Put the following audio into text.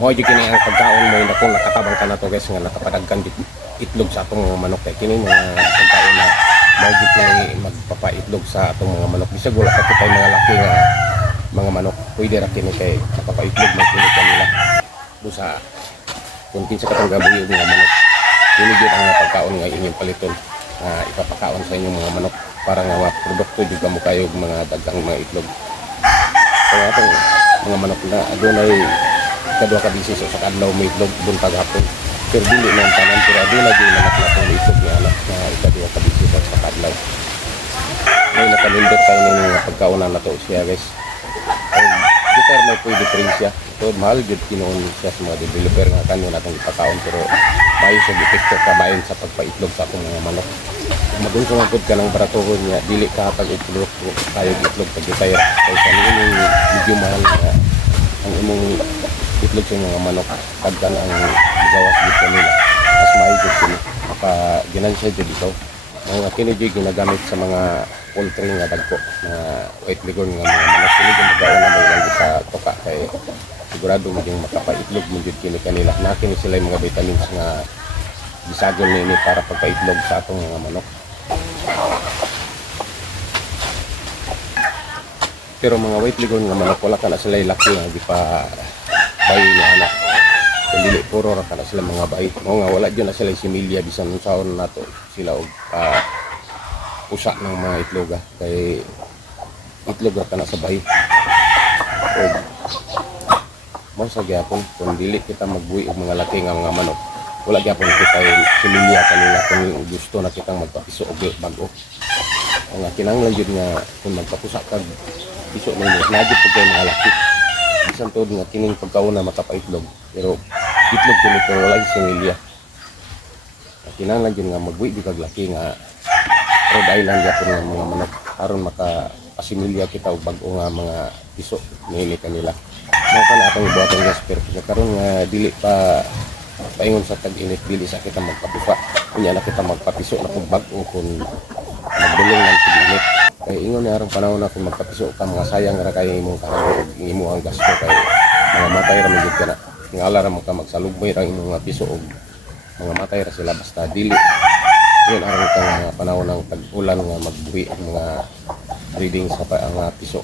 mo di kini ang pagkaon mo na kung nakatabang ka na to guys nga nakapadagkan itlog sa atong mga manok kay kini mga pagkaon na mo di kini magpapaitlog sa atong mga manok bisag wala pa kitay mga laki nga mga manok pwede ra kini kay napapaitlog mo kini kanila busa kung kinsa katong gabi yung mga manok kini gyud ang pagkaon nga inyong paliton ipapakaon sa inyong mga manok para nga mga produkto juga mo kayo mga dagang mga itlog kaya atong mga manok na adunay kadua ka bisis sa adlaw may itlog buntag hapon pero dili man tanan pero adunay gyud manok na itong itlog ni anak na kadua ka bisis sa adlaw may nakalindot tayo ng mga pagkaonan na to siya guys gitar may pwede diferensya ito mahal gyud kinuon siya sa mga developer nga kanyo natong ipakaon pero mayo sa epekto kabayan sa pagpaitlog sa akong mga manok magunso man pud ka ng baratuhon niya dili ka pag itlog kayo itlog pag gitay kay kanino yung medyo mahal nga ang imong itlog sa mga manok kadkan ang gawas gid kanila mas mayo gid kini maka ginansya gid ito mga kini gyud ginagamit sa mga poultry nga dagko na white leghorn nga mga manok kini gyud magauna mo lang sa toka kay sigurado mo gyud makapaitlog mo gyud kini kanila na kini sila yung mga vitamins nga gisagol nini para pagpaitlog sa atong mga manok. Pero mga white leghorn nga manok wala ka na sila laki nga di pa bayi ni anak. Dili puro ra ka na sila mga bayi. Mo nga wala gyud na sila similya bisan unsaon nato sila og usa ng mga itloga kay itlog ra ka na sa bayi. Og mo sa gyapon kung dili kita magbuhi og mga laki nga mga manok wala gyapon kita similya kanila kung gusto na kitang magpapiso og bag-o. Nga kinahanglan jud nga kung magpapusa kag piso ninyo lagi po kayo mga laki bisan tod nga kining pagkauna makapaitlog pero itlog kini pero wala similya kinahanglan jud nga magbuhi di kag laki nga Rhode Island gyapon nga mga manok aron makapasimilya kita og bag-o nga mga piso nili kanila mo kana atong buhaton guys pero karon nga dili pa paingon sa tag-init dili sa kita magpapusa kunya na kita magpapiso na kung bag-o kung magdulong ng tag-init kay ingon na arang panahon na kung magpapiso ka mga sayang ra kayo imong kahalo og imo ang gasto kay mga matay ra man gyud kana ngala ra mo ka magsalugboy ra imong mga piso og mga matay ra sila basta dili yun arang ka nga panahon ng tag-ulan nga magbuhi ang mga breeding sa mga piso